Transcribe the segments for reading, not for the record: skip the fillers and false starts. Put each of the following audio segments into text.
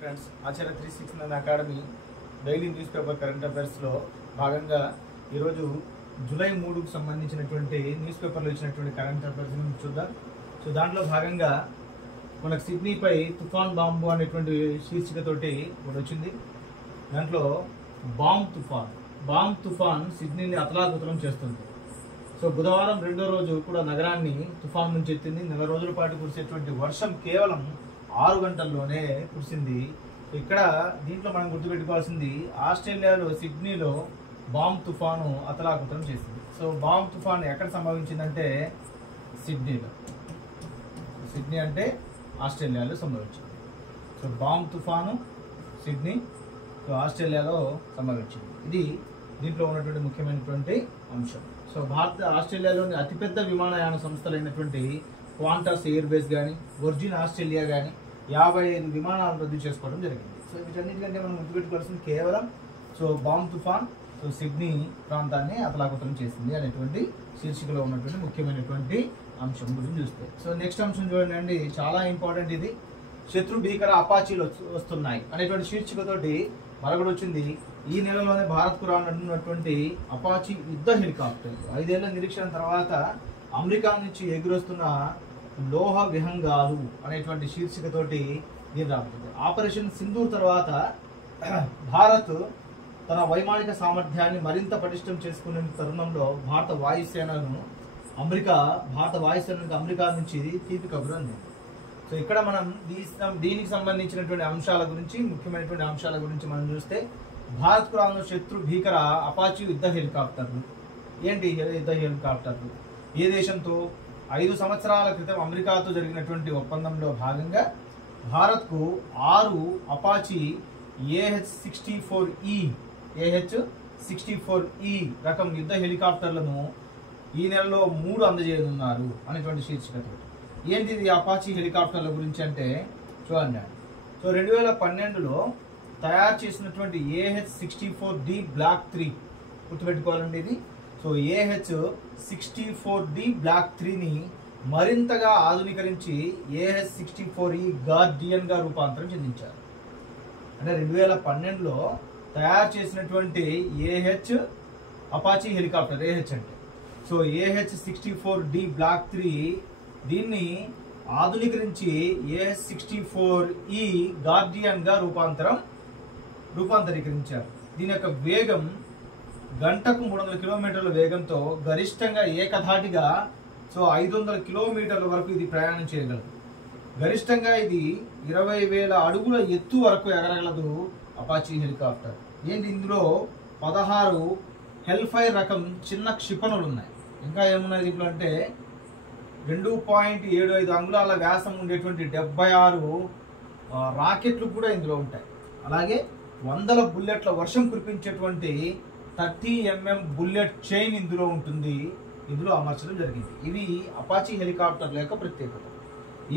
Friends Acharya 369 academy daily news paper current అఫైర్స్లో భాగంగా ఈరోజు జూలై 3కు సంబంధించినటువంటి న్యూస్ పేపర్లో ఇచ్చినటువంటి కరెంట్ అఫైర్స్ చూద్దాం. సో దాంట్లో భాగంగా మనకు సిడ్నీపై తుఫాన్ బాంబు అనేటువంటి శీర్షికతోటి ఒకటి వచ్చింది. దాంట్లో బాంబ్ తుఫాన్ సిడ్నీని అతలాకుతలం చేస్తుంది. సో బుధవారం రెండో రోజు కూడా నగరాన్ని తుఫాన్ నుంచి ఎత్తింది. నెల రోజుల పాటు కురిసేటువంటి వర్షం కేవలం 6 గంటల్లోనే కురిసింది. ఇక్కడ దీంట్లో మనం గుర్తుపెట్టుకోవాల్సింది ఆస్ట్రేలియాలో సిడ్నీలో బాంబ్ తుఫాను అతలాకుతలం చేసింది. సో బాంబ్ తుఫాను ఎక్కడ సంభవించిందంటే సిడ్నీలో. సిడ్నీ అంటే ఆస్ట్రేలియాలో సంభవించింది. సో బాంబ్ తుఫాను సిడ్నీ ఆస్ట్రేలియాలో సంభవించింది. ఇది దీంట్లో ఉన్నటువంటి ముఖ్యమైనటువంటి అంశం. సో ఆస్ట్రేలియాలోని అతిపెద్ద విమానయాన సంస్థలైనటువంటి క్వాంటాస్ ఎయిర్ బేస్ కానీ వర్జిన్ ఆస్ట్రేలియా కానీ 55 విమానాలు రద్దు చేసుకోవడం జరిగింది. సో వీటన్నిటికంటే మనం గుర్తుపెట్టుకోవాల్సింది కేవలం బాంబ్ తుఫాన్ సిడ్నీ ప్రాంతాన్ని అతలాకుతలం చేసింది అనేటువంటి శీర్షికలో ఉన్నటువంటి ముఖ్యమైనటువంటి అంశం గురించి చూస్తే. సో నెక్స్ట్ అంశం చూడండి, చాలా ఇంపార్టెంట్. ఇది శత్రు భీకర అపాచీలు వస్తున్నాయి అనేటువంటి శీర్షికతోటి మరొకటి వచ్చింది. ఈ నెలలోనే భారత్కు రానున్నటువంటి అపాచీ యుద్ధ హెలికాప్టర్ 5 ఏళ్ల నిరీక్షణ తర్వాత అమెరికా నుంచి ఎగురొస్తున్న లోహ విహంగాలు అనేటువంటి శీర్షికతోటి దీని రాబోతుంది. ఆపరేషన్ సింధూర్ తర్వాత భారత్ తన వైమానిక సామర్థ్యాన్ని మరింత పటిష్టం చేసుకునే తరుణంలో భారత వాయుసేనకు అమెరికా నుంచి తీపి కబురు అందింది. సో ఇక్కడ మనం దీనికి సంబంధించినటువంటి అంశాల గురించి ముఖ్యమైనటువంటి అంశాల గురించి మనం చూస్తే భారత్కు రానున్న శత్రు భీకర అపాచీ యుద్ధ హెలికాప్టర్లు. ఏంటి యుద్ధ హెలికాప్టర్లు? ఏ దేశంతో? 5 సంవత్సరాల క్రితం అమెరికాతో జరిగినటువంటి ఒప్పందంలో భాగంగా భారత్కు 6 అపాచీ AH-64E రకం యుద్ధ హెలికాప్టర్లను ఈ నెలలో 3 అందజేయనున్నారు అనేటువంటి శీర్షికతో. ఏంటి ఇది అపాచీ హెలికాప్టర్ల గురించి అంటే చూడండి. సో 2012లో తయారు చేసినటువంటి AH-64D Block 3 గుర్తుపెట్టుకోవాలండి ఇది. సో AH-64D Block 3ని మరింతగా ఆధునీకరించి AH-64E గార్డియన్ గా రూపాంతరం చెందించారు. అంటే 2012లో తయారు చేసినటువంటి అపాచీ హెలికాప్టర్ AH అంటే సో AH-64D Block 3 దీన్ని ఆధునీకరించి AH-64E గార్డియన్ గా రూపాంతరీకరించారు. దీని యొక్క వేగం గంటకు 300 కిలోమీటర్ల వేగంతో గరిష్టంగా ఏకధాటిగా 500 కిలోమీటర్ల వరకు ఇది ప్రయాణం చేయగలదు. గరిష్టంగా ఇది 20,000 అడుగుల ఎత్తు వరకు ఎగరగలదు అపాచీ హెలికాప్టర్. ఏంటి ఇందులో 16 హెల్ఫైర్ రకం చిన్న క్షిపణులు ఉన్నాయి. ఇంకా ఏమున్నాయి దీంట్లో అంటే 2.75 అంగుళాల వ్యాసం ఉండేటువంటి 76 రాకెట్లు కూడా ఇందులో ఉంటాయి. అలాగే 100 బుల్లెట్ల వర్షం కురిపించేటువంటి 30 mm బుల్లెట్ చైన్ ఇందులో ఉంటుంది. ఇందులో అమర్చడం జరిగింది. ఇవి అపాచీ హెలికాప్టర్ల యొక్క ప్రత్యేకత.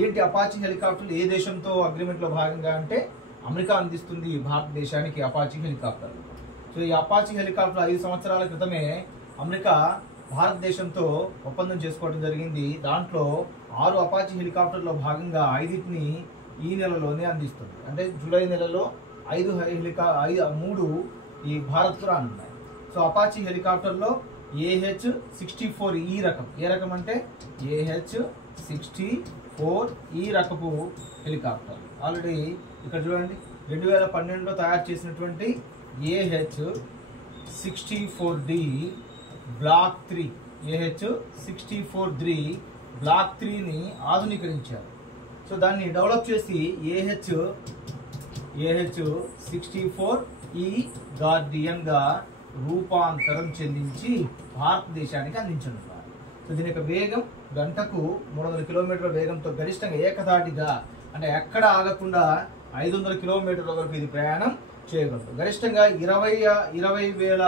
ఏంటి అపాచీ హెలికాప్టర్లు? ఏ దేశంతో అగ్రిమెంట్లో భాగంగా అంటే అమెరికా అందిస్తుంది భారతదేశానికి అపాచీ హెలికాప్టర్లు. సో ఈ అపాచీ హెలికాప్టర్ 5 సంవత్సరాల క్రితమే అమెరికా భారతదేశంతో ఒప్పందం చేసుకోవడం జరిగింది. దాంట్లో 6 అపాచీ హెలికాప్టర్లో భాగంగా 5ని ఈ నెలలోనే అందిస్తుంది. అంటే జూలై నెలలో 3 ఈ భారత్కు రానున్నాయి. సో అపాచీ హెలికాప్టర్లో AH-64E రకం. ఏ రకం అంటే AH-64E రకపు హెలికాప్టర్. ఆల్రెడీ ఇక్కడ చూడండి 2012లో తయారు చేసినటువంటి AH-64D Block 3 AH-64D Block 3ని ఆధునీకరించారు. So దాన్ని డెవలప్ చేసి AH-64E గార్డియన్ గా రూపాంతరం చెందించి భారతదేశానికి అందించనున్నారు. సో దీని యొక్క వేగం గంటకు 300 కిలోమీటర్ల వేగంతో గరిష్టంగా ఏకధాటిగా అంటే ఎక్కడ ఆగకుండా 500 కిలోమీటర్ల వరకు ఇది ప్రయాణం చేయగలదు. గరిష్టంగా 20,000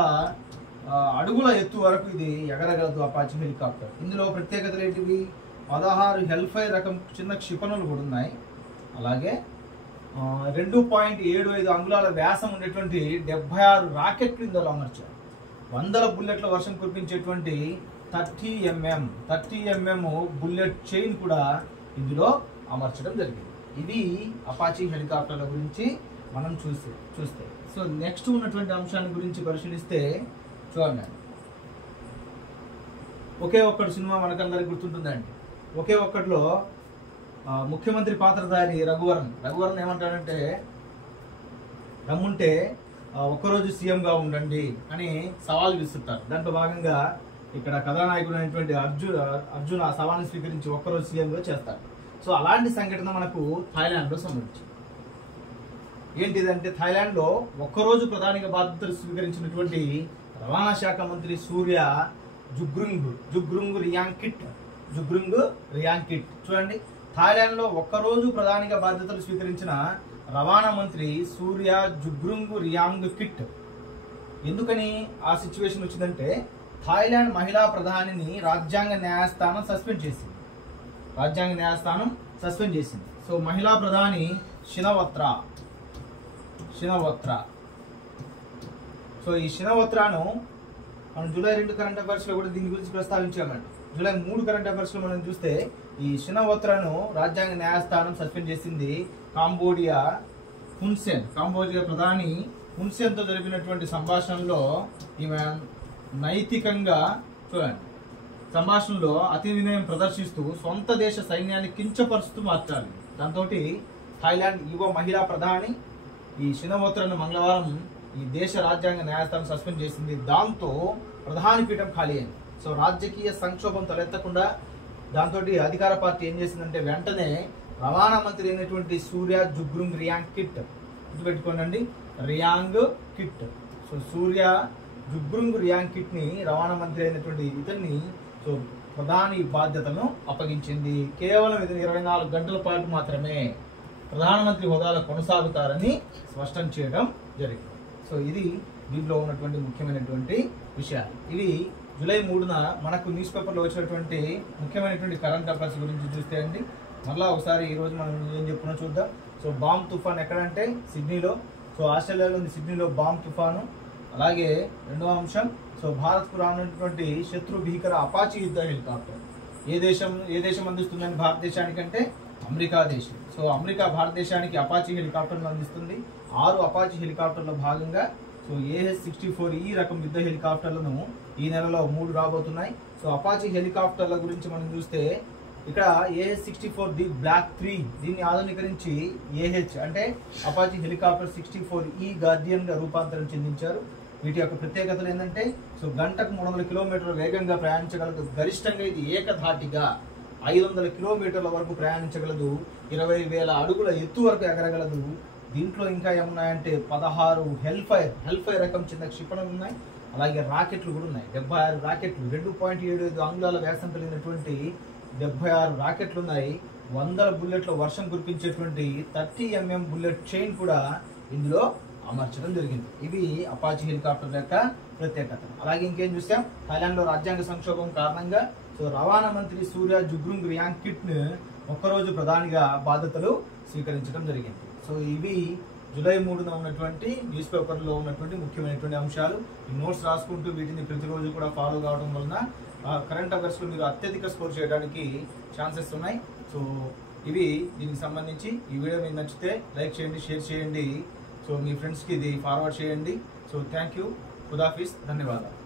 అడుగుల ఎత్తు వరకు ఇది ఎగరగలదు అపాచీ హెలికాప్టర్. ఇందులో ప్రత్యేకతలు ఏంటివి? 16 హెల్ఫైర్ రకం చిన్న క్షిపణులు కూడా ఉన్నాయి. అలాగే 2.75 అంగుళాల వ్యాసం ఉండేటువంటి 76 రాకెట్లు ఇందులో అమర్చారు. 100 బుల్లెట్ల వర్షం కురిపించేటువంటి 30 mm బుల్లెట్ చైన్ కూడా ఇందులో అమర్చడం జరిగింది. ఇవి అపాచీ హెలికాప్టర్ల గురించి మనం చూస్తే సో నెక్స్ట్ ఉన్నటువంటి అంశాన్ని గురించి పరిశీలిస్తే చూడండి, ఒకే ఒక్కటి సినిమా మనకందరికి గుర్తుంటుందండి. ఒకే ఒక్కటిలో ముఖ్యమంత్రి పాత్రధారి రఘువరన్ ఏమంటాడంటే, రమ్ముంటే ఒక్కరోజు సీఎంగా ఉండండి అని సవాల్ విసురుతారు. దాంట్లో భాగంగా ఇక్కడ కథానాయకుడు అయినటువంటి అర్జున్ ఆ సవాల్ని స్వీకరించి ఒక్కరోజు సీఎంగా చేస్తారు. సో అలాంటి సంఘటన మనకు థాయిలాండ్లో సంభవించింది. ఏంటిదంటే, థాయిలాండ్లో ఒక్కరోజు ప్రధానిగా బాధ్యతలు స్వీకరించినటువంటి రవాణా శాఖ మంత్రి సూర్య జుగ్రుంగ్ రియాంగ్కిట్ చూడండి, థాయిలాండ్లో ఒక్కరోజు ప్రధానిగా బాధ్యతలు స్వీకరించిన రవాణా మంత్రి సూర్య జుగ్రుంగ్ రియాంగ్కిట్. ఎందుకని ఆ సిచ్యువేషన్ వచ్చిందంటే, థాయిలాండ్ మహిళా ప్రధానిని రాజ్యాంగ న్యాయస్థానం సస్పెండ్ చేసింది. సో మహిళా ప్రధాని షినవత్రా. సో ఈ షినవత్రాను మనం జూలై 2 కరెంట్ అఫైర్స్ లో కూడా దీని గురించి ప్రస్తావించామండి. జూలై 3 కరెంట్ అఫైర్స్ లో మనం చూస్తే ఈ షినవత్రాను రాజ్యాంగ న్యాయస్థానం సస్పెండ్ చేసింది. కాంబోడియా ప్రధాని హున్సేన్ తో జరిపినటువంటి సంభాషణలో ఈమె నైతికంగా చూడండి, సంభాషణలో అతి వినయం ప్రదర్శిస్తూ సొంత దేశ సైన్యాన్ని కించపరుస్తూ మార్చాలి. దాంతో థాయిలాండ్ యువ మహిళా ప్రధాని ఈ షినవత్రాను మంగళవారం ఈ దేశ రాజ్యాంగ న్యాయస్థానం సస్పెండ్ చేసింది. దాంతో ప్రధాని పీఠం ఖాళీ అయింది. సో రాజకీయ సంక్షోభం తలెత్తకుండా దాంతో అధికార పార్టీ ఏం చేసిందంటే, వెంటనే రవాణా మంత్రి అయినటువంటి సూర్య జుగ్రుంగ్ రియాంగ్కిట్, గుర్తుపెట్టుకోండి, రియాంగ్కిట్. సో సూర్య జుగ్రుంగ్ రియాంగ్కిట్ ని రవాణా మంత్రి అయినటువంటి ఇతన్ని సో ప్రధాని బాధ్యతను అప్పగించింది. కేవలం ఇది 24 గంటల పాటు మాత్రమే ప్రధానమంత్రి హోదాలో కొనసాగుతారని స్పష్టం చేయడం జరిగింది. సో ఇది దీంట్లో ఉన్నటువంటి ముఖ్యమైనటువంటి విషయాలు. ఇవి జూలై 3న మనకు న్యూస్ పేపర్లో వచ్చినటువంటి ముఖ్యమైనటువంటి కరెంట్ అఫైర్స్ గురించి చూస్తే అండి, మళ్ళా ఒకసారి ఈరోజు మనం ఏం చెప్పుకున్నా చూద్దాం. సో బాంబ్ తుఫాన్ ఎక్కడంటే సిడ్నీలో. సో ఆస్ట్రేలియాలో ఉంది సిడ్నీలో బాంబ్ తుఫాను. అలాగే రెండవ అంశం, సో భారత్కు రానున్నటువంటి శత్రు భీకర అపాచీ యుద్ధ హెలికాప్టర్ ఏ దేశం అందిస్తుందని భారతదేశానికంటే అమెరికా దేశం. సో అమెరికా భారతదేశానికి అపాచీ హెలికాప్టర్లు అందిస్తుంది. 6 అపాచీ హెలికాప్టర్ల భాగంగా సో AH-64E రకం యుద్ధ హెలికాప్టర్లను ఈ నెలలో 3 రాబోతున్నాయి. సో అపాచీ హెలికాప్టర్ల గురించి మనం చూస్తే ఇక్కడ AH-64D బ్లాక్ 3 దీన్ని ఆధునీకరించి AH అంటే అపాచీ హెలికాప్టర్ 64E గార్డియన్ గా రూపాంతరం చెందించారు. వీటి యొక్క ప్రత్యేకతలు ఏంటంటే, సో గంటకు 300 కిలోమీటర్ల వేగంగా ప్రయాణించగలదు. గరిష్టంగా ఇది ఏకధాటిగా 500 కిలోమీటర్ల వరకు ప్రయాణించగలదు. 20,000 అడుగుల ఎత్తు వరకు ఎగరగలదు. దీంట్లో ఇంకా ఏమున్నాయంటే 16 హెల్ఫైర్ రకం చెందిన క్షిపణులు ఉన్నాయి. అలాగే రాకెట్లు కూడా ఉన్నాయి. 76 రాకెట్లు, 2.75 అంగుళాల వ్యాసం కలిగినటువంటి 76 రాకెట్లు ఉన్నాయి. 100 బుల్లెట్ల వర్షం కురిపించేటువంటి 30 mm బుల్లెట్ చైన్ కూడా ఇందులో అమర్చడం జరిగింది. ఇవి అపాచీ హెలికాప్టర్ యొక్క ప్రత్యేకత. అలాగే ఇంకేం చూసాం, థాయిలాండ్ లో రాజ్యాంగ సంక్షోభం కారణంగా సో రవాణా మంత్రి సూర్య జుగ్రుంగ్ రియాంగ్కిట్ ను ఒక్కరోజు ప్రధానిగా బాధ్యతలు స్వీకరించడం జరిగింది. సో ఇవి జూలై 3న ఉన్నటువంటి న్యూస్ పేపర్లో ఉన్నటువంటి ముఖ్యమైనటువంటి అంశాలు. ఈ నోట్స్ రాసుకుంటూ వీటిని ప్రతిరోజు కూడా ఫాలో కావడం వలన కరెంట్ అఫైర్స్లో మీరు అత్యధిక స్కోర్ చేయడానికి ఛాన్సెస్ ఉన్నాయి. సో ఇవి దీనికి సంబంధించి ఈ వీడియో మీకు నచ్చితే లైక్ చేయండి, షేర్ చేయండి. సో మీ ఫ్రెండ్స్కి ఇది ఫార్వర్డ్ చేయండి. సో థ్యాంక్ యూ, ఖుదాఫీజ్, ధన్యవాదాలు.